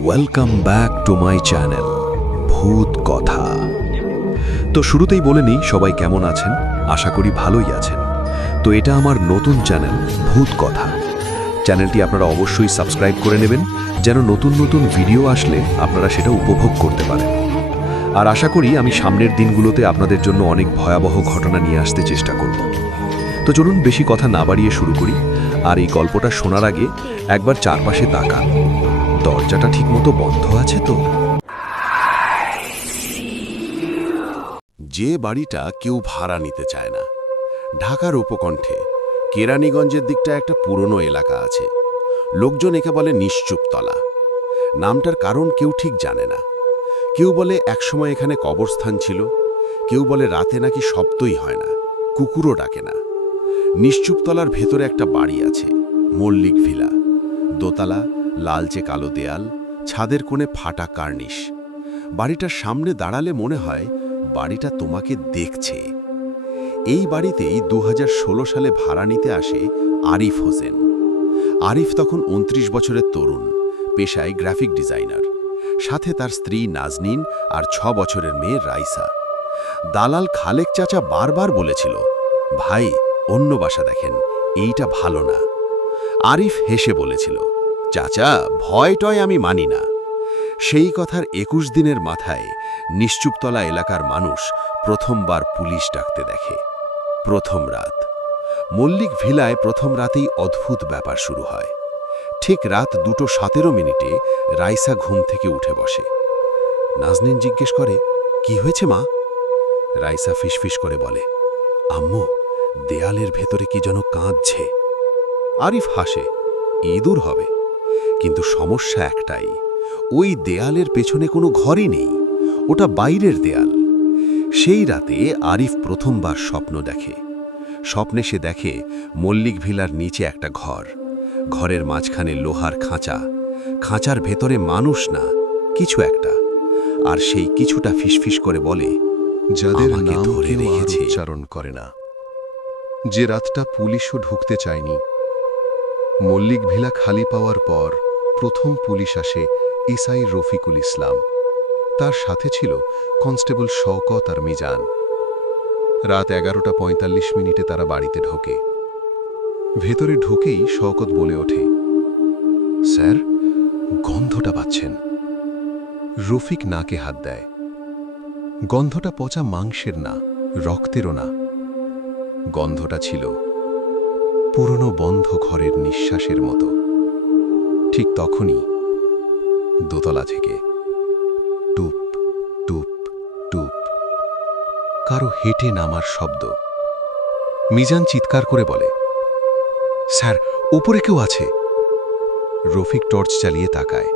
Welcome back to my channel ভূত কথা। তো শুরুতেই বলে নিই, সবাই কেমন আছেন? আশা করি ভালোই আছেন। তো এটা আমার নতুন চ্যানেল ভূত কথা। চ্যানেলটি আপনারা অবশ্যই সাবস্ক্রাইব করে নেবেন, যেন নতুন নতুন ভিডিও আসলে আপনারা সেটা উপভোগ করতে পারেন। আর আশা করি আমি সামনের দিনগুলোতে আপনাদের জন্য অনেক ভয়াবহ ঘটনা নিয়ে আসতে চেষ্টা করব। তো চলুন বেশি কথা না বাড়িয়ে শুরু করি। আর এই গল্পটা শোনার আগে একবার চারপাশে তাকান, দরজাটা ঠিকমতো বন্ধ আছে তো? যে বাড়িটা কেউ ভাড়া নিতে চায় না, ঢাকার উপকণ্ঠে কেরানীগঞ্জের দিকটা একটা পুরনো এলাকা আছে। লোকজন একে বলে নিশ্চুপতলা। নামটার কারণ কেউ ঠিক জানে না। কেউ বলে একসময় এখানে কবরস্থান ছিল, কেউ বলে রাতে নাকি শব্দই হয় না, কুকুরও ডাকে না। নিশ্চুপতলার ভেতরে একটা বাড়ি আছে, মল্লিক ভিলা। দোতলা, লালচে কালো দেয়াল, ছাদের কোণে ফাটা কার্নিশ। বাড়িটার সামনে দাঁড়ালে মনে হয় বাড়িটা তোমাকে দেখছে। এই বাড়িতেই 2016 সালে ভাড়া নিতে আসে আরিফ হোসেন। আরিফ তখন 29 বছরের তরুণ, পেশায় গ্রাফিক ডিজাইনার। সাথে তার স্ত্রী নাজনীন আর 6 বছরের মেয়ে রাইসা। দালাল খালেক চাচা বারবার বলেছিল, ভাই অন্য বাসা দেখেন, এইটা ভালো না। আরিফ হেসে বলেছিল, চাচা ভয় টয় আমি মানি না। সেই কথার 21 দিনের মাথায় নিশ্চুপতলা এলাকার মানুষ প্রথমবার পুলিশ ডাকতে দেখে। প্রথম রাত মল্লিক ভিলায় প্রথম রাতেই অদ্ভুত ব্যাপার শুরু হয়। ঠিক রাত 2:17 রাইসা ঘুম থেকে উঠে বসে। নাজনীন জিজ্ঞেস করে, কি হয়েছে মা? রাইসা ফিসফিস করে বলে, আম্মু, দেয়ালের ভেতরে কি যেন কাঁদছে। আরিফ হাসে, ইঁদুর হবে। কিন্তু সমস্যা একটাই, ওই দেয়ালের পেছনে কোনো ঘরই নেই, ওটা বাইরের দেয়াল। সেই রাতে আরিফ প্রথমবার স্বপ্ন দেখে। স্বপ্নে সে দেখে মল্লিক ভিলার নিচে একটা ঘর, ঘরের মাঝখানে লোহার খাঁচা, খাঁচার ভেতরে মানুষ না, কিছু একটা। আর সেই কিছুটা ফিসফিস করে বলে, যাদের আমাকে নাম ধরে কেউ আর রেখেছে। উচ্চারণ করে না। যে রাতটা পুলিশও ঢুকতে চায়নি। মল্লিক ভিলা খালি পাওয়ার পর প্রথম পুলিশ আসে এসআই রফিকুল ইসলাম। তার সাথে ছিল কনস্টেবল শওকত আর মিজান। রাত 11:45 তারা বাড়িতে ঢোকে। ভেতরে ঢুকেই শওকত বলে ওঠে, স্যার, গন্ধটা পাচ্ছেন? রফিক নাকে হাত দেয়। গন্ধটা পচা মাংসের না, রক্তেরও না। গন্ধটা ছিল পুরনো বন্ধ ঘরের নিঃশ্বাসের মতো। ঠিক তখনই দোতলা থেকে টুপ টুপ টুপ কারো হেঁটে নামার শব্দ। মিজান চিৎকার করে বলে, স্যার, ওপরে কেউ আছে। রফিক টর্চ চালিয়ে তাকায়।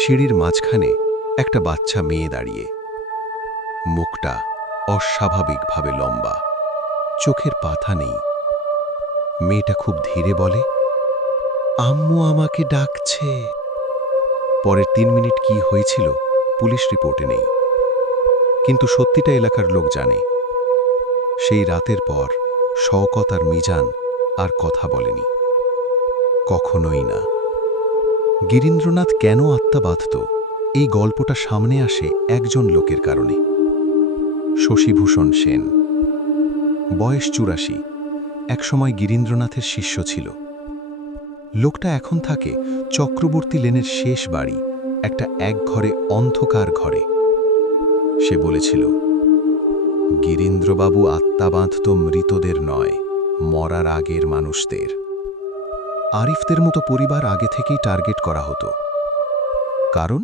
সিঁড়ির মাঝখানে একটা বাচ্চা মেয়ে দাঁড়িয়ে। মুখটা অস্বাভাবিকভাবে লম্বা, চোখের পাতা নেই। মেয়েটা খুব ধীরে বলে, আম্মু আমাকে ডাকছে। পরের 3 মিনিট কি হয়েছিল পুলিশ রিপোর্টে নেই, কিন্তু সত্যিটা এলাকার লোক জানে। সেই রাতের পর শওকত আর মিজান আর কথা বলেনি, কখনোই না। গিরীন্দ্রনাথ কেন আত্মা বাঁধত, এই গল্পটা সামনে আসে একজন লোকের কারণে। শশীভূষণ সেন, বয়স 84, একসময় গিরীন্দ্রনাথের শিষ্য ছিল। লোকটা এখন থাকে চক্রবর্তী লেনের শেষ বাড়ি, একটা একঘরে অন্ধকার ঘরে। সে বলেছিল, গিরীন্দ্রবাবু আত্মা বাঁধত মৃতদের নয়, মরার আগের মানুষদের। আরিফদের মতো পরিবার আগে থেকেই টার্গেট করা হতো। কারণ